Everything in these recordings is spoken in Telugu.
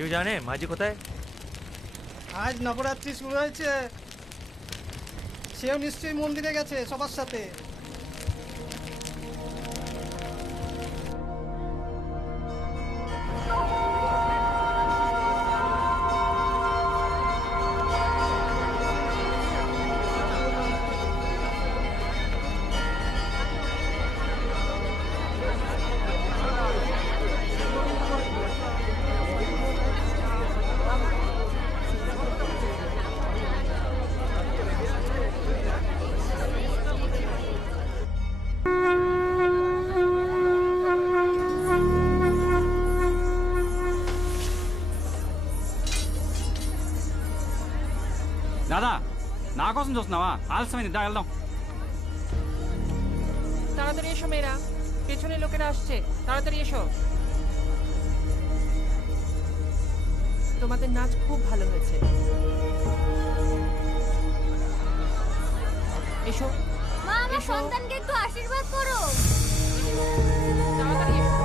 কেউ জানে মাঝি কোথায়? আজ নবরাত্রি শুরু হয়েছে, সেও নিশ্চয়ই মন্দিরে গেছে সবার সাথে। దాదా నా కోసం చూస్తున్నావా? ఆలస్యమైంది, దా వెళ్దాం. তাড়াতাড়ি এসো মেয়েরা, পেছনে লোকেরা আসছে, তাড়াতাড়ি এসো। তোমাদের নাচ খুব ভালো হয়েছে। এসো মা, আমার সন্তানকে একটু আশীর্বাদ করো। তাড়াতাড়ি এসো।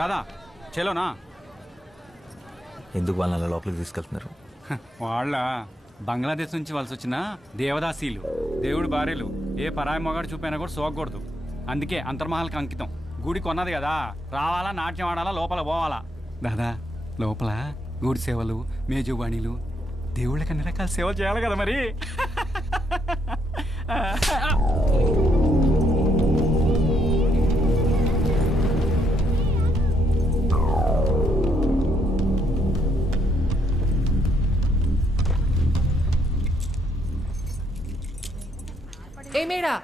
దాదా చలోనా? ఎందుకు వాళ్ళని అలా లోపలికి తీసుకెళ్తున్నారు? వాళ్ళ బంగ్లాదేశ్ నుంచి వలస వచ్చిన దేవదాసీలు, దేవుడు భార్యలు. ఏ పరాయి మొగాడు చూపైనా కూడా సోకూడదు. అందుకే అంతర్మహల్కి అంకితం. గుడి కొన్నది కదా, రావాలా, నాట్యం ఆడాలా, లోపల పోవాలా. దాదా లోపల గుడి సేవలు, మేజువాణిలు, దేవుళ్ళకి అన్ని రకాల సేవలు చేయాలి కదా మరి. এই মেয়েরা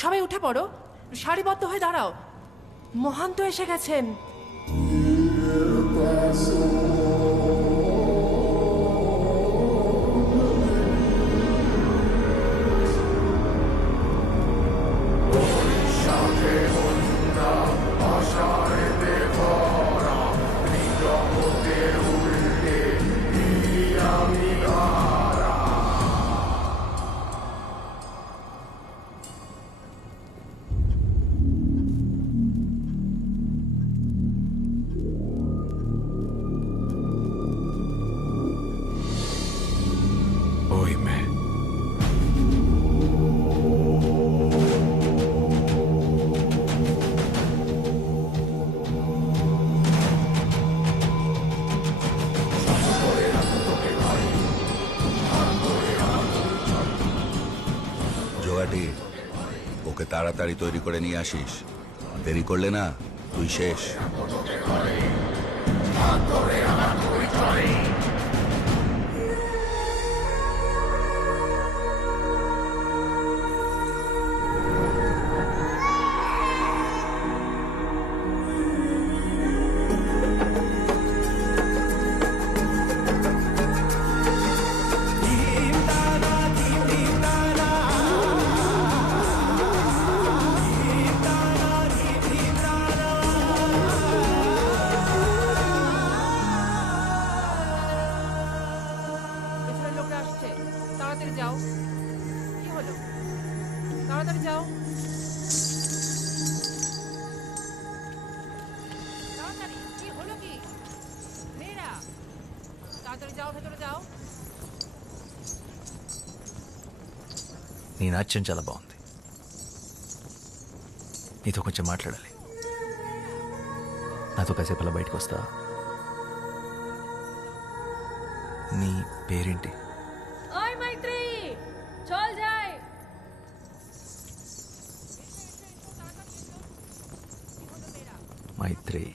সবাই উঠে পড়ো, সারিবদ্ধ হয়ে দাঁড়াও, মহান তো এসে গেছেন। জোগাটি, ওকে তাড়াতাড়ি তৈরি করে নিয়ে আসিস। দেরি করলে না তুই শেষ। পেছনে লোকরা আসছে, তাড়াতাড়ি যাও। কি হলো? তাড়াতাড়ি যাও, তাড়াতাড়ি। কি হলো কি মেয়েরা? তাড়াতাড়ি যাও, ভেতরে যাও। నీ నాట్యం చాలా బాగుంది, నీతో కొంచెం మాట్లాడాలి. నాతో కాసేపు అలా బయటకు వస్తా? నీ పేరేంటి? ওই মৈত্রী, চল যাই। మైత్రి.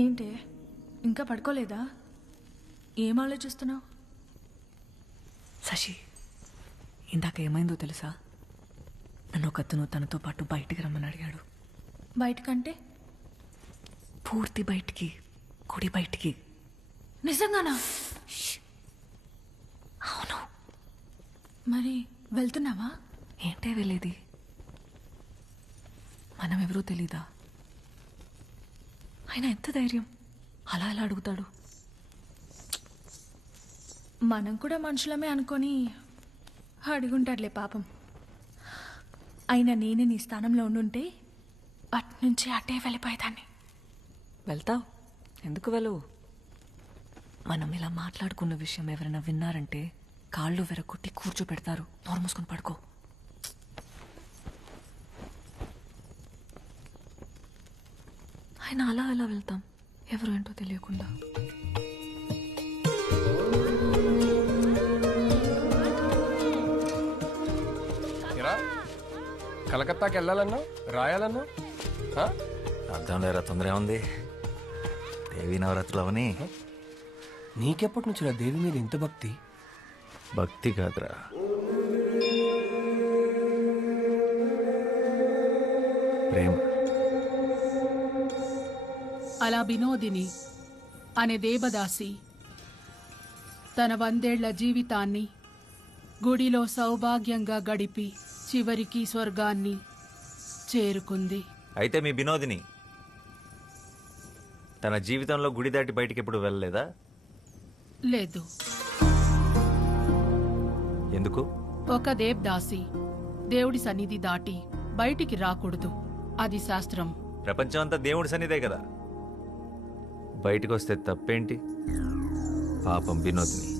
ఏంటి ఇంకా పడుకోలేదా? ఏం ఆలోచిస్తున్నావు? శశి, ఇందాక ఏమైందో తెలుసా? నన్ను ఒకతను తనతో పాటు బయటికి రమ్మని అడిగాడు. బయటకంటే? పూర్తి బయటికి, గుడి బయటికి. నిజంగానా? అవును. మరి వెళ్తున్నావా? ఏంటే వెళ్ళేది? మనం ఎవరో తెలీదా? ఆయన ఎంత ధైర్యం అలా అలా అడుగుతాడు? మనం కూడా మనుషులమే అనుకొని అడుగుంటాడులే పాపం. అయినా నేనే నీ స్థానంలో ఉండుంటే అట్నుంచి అటే వెళ్ళిపోయేదాన్ని. వెళ్తావు? ఎందుకు వెళ్ళవు? మనం ఇలా మాట్లాడుకున్న విషయం ఎవరైనా విన్నారంటే కాళ్ళు వెరగొట్టి కూర్చోపెడతారు. నోరు మూసుకొని పడుకో. ఆయన అలా అలా వెళ్తాం, ఎవరు ఏంటో తెలియకుండా. కలకత్తాకి వెళ్ళాలన్నా రాయాలన్నా అర్థం లేరా, తొందర ఉంది. దేవి నవరాత్రులు అవని. నీకెప్పటి నుంచి దేవి మీద ఇంత భక్తి? భక్తి కాదురా, ప్రేమ. అలా వినోదిని అనే దేవదాసి తన 100 ఏళ్ల జీవితాన్ని గుడిలో సౌభాగ్యంగా గడిపి చివరికి స్వర్గాన్ని చేరుకుంది. అయితే మీ వినోదిని తన జీవితంలో గుడి దాటి బయటికి ఎప్పుడు వెళ్ళలేదా? లేదు. ఎందుకు? ఒక దేవదాసి దేవుడి సన్నిధి దాటి బయటికి రాకూడదు, అది శాస్త్రం. ప్రపంచం అంతా దేవుడి సన్నిధే కదా, బయటకు వస్తే తప్పేంటి? పాపం వినోదిని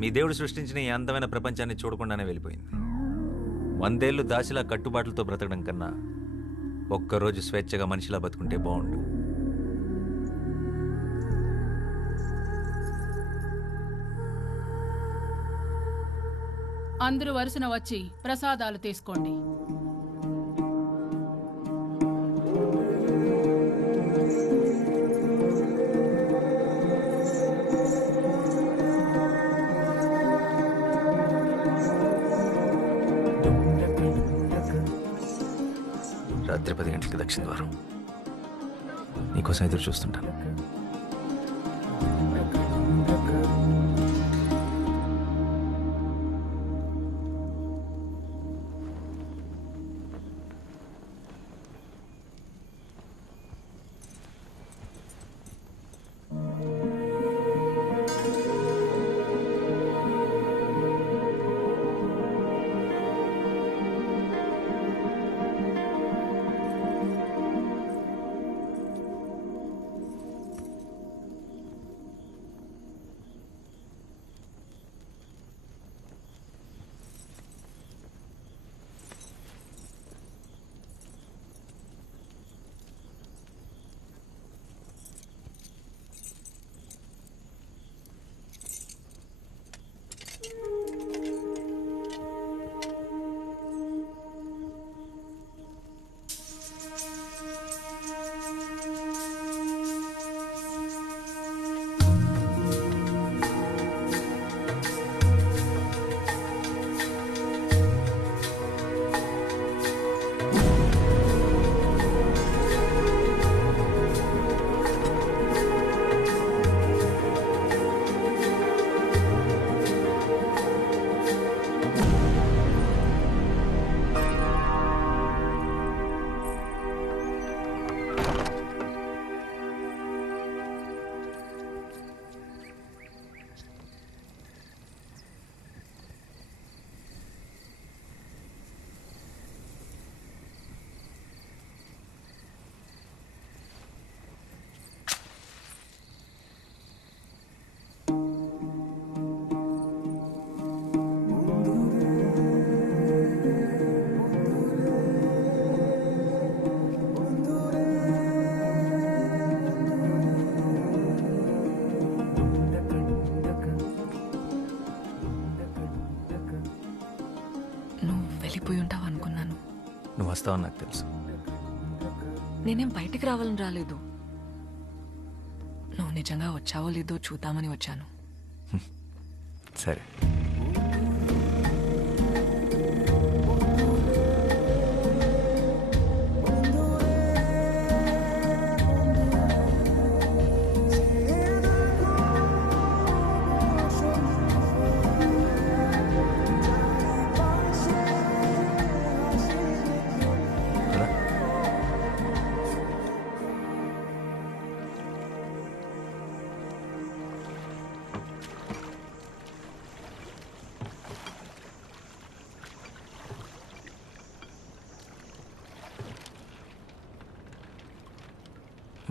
మీ దేవుడు సృష్టించిన ఈ అందమైన ప్రపంచాన్ని చూడకుండానే వెళ్ళిపోయింది. 100 ఏళ్ళు దాసిలా కట్టుబాట్లతో బ్రతకడం కన్నా ఒక్కరోజు స్వేచ్ఛగా మనిషిలా బతుకుంటే బాగుండు. అందరూ వరుసన వచ్చి ప్రసాదాలు తీసుకోండి. రాత్రి 10 గంటలకి దక్షిణ ద్వారం. నీకోసం ఎదురు చూస్తుంటాను. వెళ్ళిపోయి ఉంటావు అనుకున్నాను. నువ్వు వస్తావని నాకు తెలుసు. నేనేం బయటికి రావాలని రాలేదు. నిజంగా వచ్చావో లేదో చూద్దామని వచ్చాను. సరే.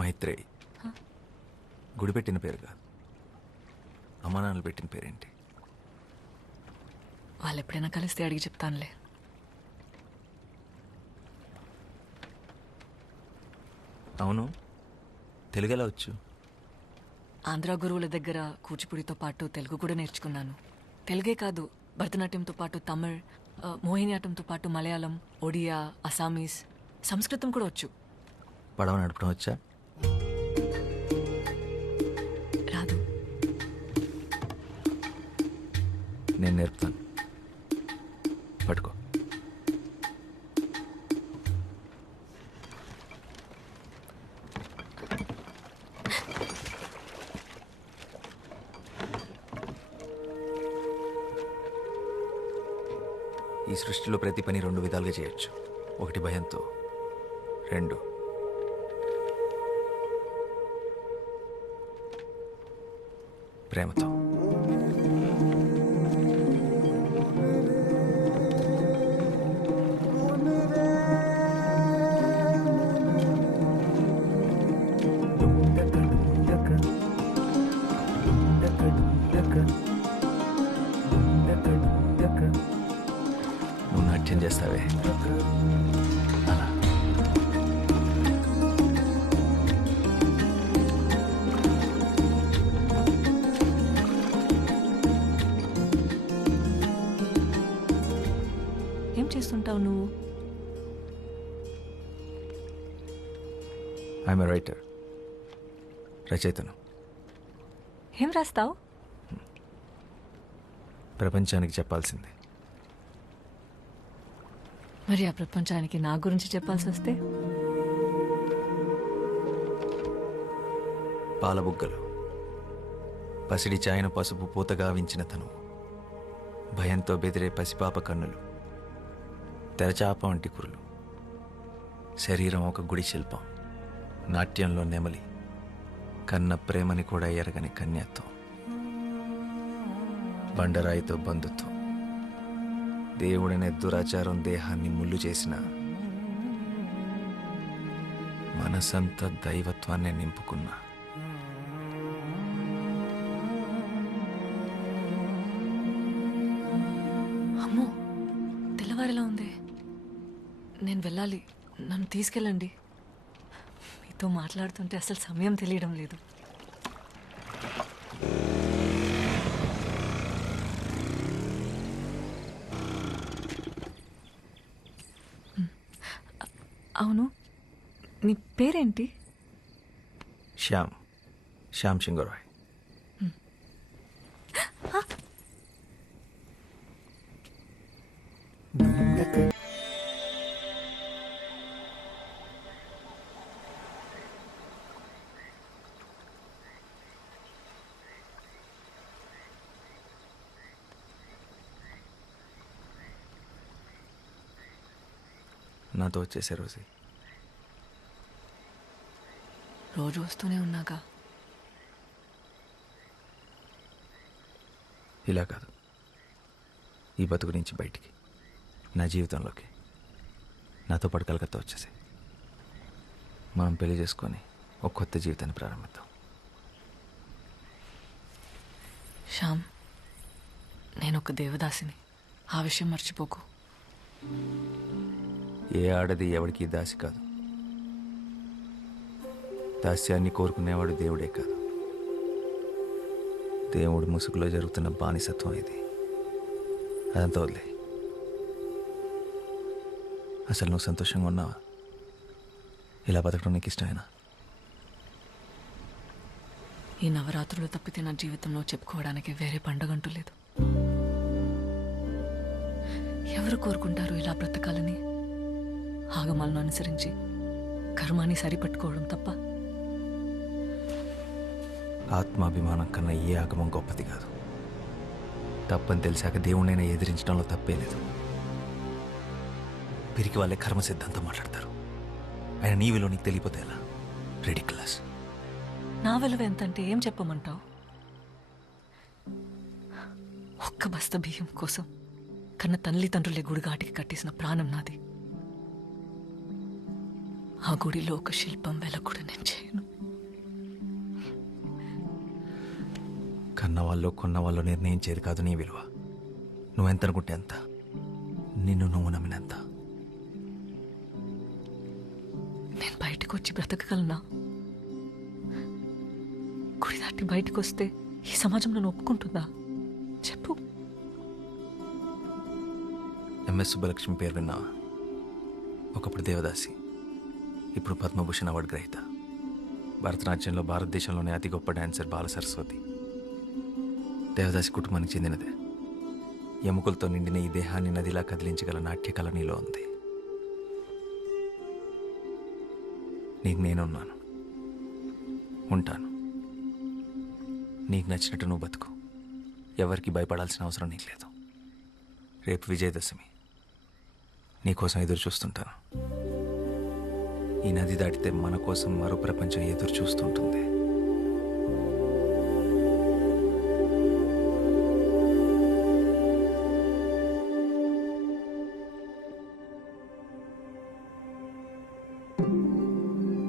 మైత్రేయి గుడి పెట్టిన పేరు కాదు, అమ్మా నాన్నలు పెట్టిన పేరేంటి? వాళ్ళు ఎప్పుడైనా కలిస్తే అడిగి చెప్తానులే. అవును, తెలుగు ఎలా వచ్చు? ఆంధ్ర గురువుల దగ్గర కూచిపూడితో పాటు తెలుగు కూడా నేర్చుకున్నాను. తెలుగే కాదు, భరతనాట్యంతో పాటు తమిళ్, మోహినియాటంతో పాటు మలయాళం, ఒడియా, అసామీస్, సంస్కృతం కూడా వచ్చు. పడవ నడపడం వచ్చా? రాదు. నేను నేర్పుతాను, పట్టుకో. ఈ సృష్టిలో ప్రతి పని రెండు విధాలుగా చేయొచ్చు. ఒకటి భయంతో, రెండు ప్రేమతో. నువ్వు నాట్యం చేస్తావే అలా. ఏం చేస్తుంటావు నువ్వు? ఐఎమ్ ఎ రైటర్, రచయితను. ఏం రాస్తావు? ప్రపంచానికి చెప్పాల్సింది. మరి ఆ ప్రపంచానికి నా గురించి చెప్పాల్సి వస్తే? పాలబుగ్గలు, పసిడి చాయన పసుపు పూతగా వించిన తను, భయంతో బెదిరే పసిపాప కన్నులు, తెరచాప వంటి కురులు, శరీరం ఒక గుడి శిల్పం, నాట్యంలో నెమలి, కన్న ప్రేమని కూడా ఎరగని కన్యత్వం, బండరాయితో బంధుత్వం, దేవుడనే దురాచారం దేహాన్ని ముళ్ళు చేసిన, మనసంతా దైవత్వాన్ని నింపుకున్న, అమ్మో, తెల్లవారిలా ఉంది. నేను వెళ్ళాలి, నన్ను తీసుకెళ్ళండి. మీతో మాట్లాడుతుంటే అసలు సమయం తెలియడం లేదు. అవును, నీ పేరేంటి? శ్యామ్, శ్యామ్ సింగరాయ్. నాతో వచ్చేసే రోజు రోజు వస్తూనే ఉన్నాగా. ఇలా కాదు, ఈ బతుకు నుంచి బయటికి, నా జీవితంలోకి నాతో పాటు కలకత్తా వచ్చేసి మనం పెళ్లి చేసుకొని ఒక కొత్త జీవితాన్ని ప్రారంభిద్దాం. శ్యామ్, నేను ఒక దేవదాసిని, ఆ విషయం మర్చిపోకు. ఏ ఆడది ఎవడికి దాసి కాదు. దాస్యాన్ని కోరుకునేవాడు దేవుడే కాదు. దేవుడు ముసుగులో జరుగుతున్న బానిసత్వం ఇది. అదంతా వదిలే. అసలు నువ్వు సంతోషంగా ఉన్నావా? ఇలా బతకడం నీకు ఇష్టమేనా? ఈ నవరాత్రులు తప్పితే నా జీవితంలో చెప్పుకోవడానికి వేరే పండగంటూ లేదు. ఎవరు కోరుకుంటారు ఇలా బ్రతకాలని? ఆగమాలను అనుసరించి కర్మాన్ని సరిపట్టుకోవడం తప్ప. ఆత్మాభిమానం కన్నా ఏ ఆగమం గొప్పది కాదు. తప్పని తెలిసాక దేవుణ్ణైనా ఎదిరించడంలో తప్పే లేదు. పిరికి వాళ్ళే కర్మ సిద్ధాంతం మాట్లాడతారు. ఆయన నీ విలువ నీకు తెలియపోతే ఎలా? రెడిక్యులస్. నా విలువ ఎంతంటే ఏం చెప్పమంటావు? ఒక్క బస్త బియ్యం కోసం కన్న తల్లిదండ్రులే గుడిగాటికి కట్టేసిన ప్రాణం నాది. ఆ గుడిలో ఒక శిల్పం వెల కూడా నేను చేయను. కన్నవాళ్ళు కొన్నవాళ్ళు నిర్ణయించేది కాదు నీ విలువ. నువ్వెంత అనుకుంటే అంత, నిన్ను నువ్వు నమ్మినంత. నేను బయటకు వచ్చి బ్రతకగలనా? గుడి దాటి బయటకు వస్తే ఈ సమాజం నన్ను ఒప్పుకుంటుందా? చెప్పు. ఎంఎస్ సుబ్బలక్ష్మి పేరు విన్నావా? ఒకప్పుడు దేవదాసి, ఇప్పుడు పద్మభూషణ్ అవార్డు గ్రహీత. భరతనాట్యంలో భారతదేశంలోనే అతి గొప్ప డాన్సర్ బాల సరస్వతి. దేవదాసి కుటుంబానికి చెందినదే. ఎముకలతో నిండిన ఈ దేహాన్ని నదిలా కదిలించగల నాట్యకళ నీలో ఉంది. నీకు నేనున్నాను, ఉంటాను. నీకు నచ్చినట్టు నువ్వు బతుకు. ఎవరికి భయపడాల్సిన అవసరం నీకు లేదు. రేపు విజయదశమి, నీకోసం ఎదురు చూస్తుంటాను. ఈ నది దాటితే మన కోసం మరో ప్రపంచం ఎదురు చూస్తుంటుంది.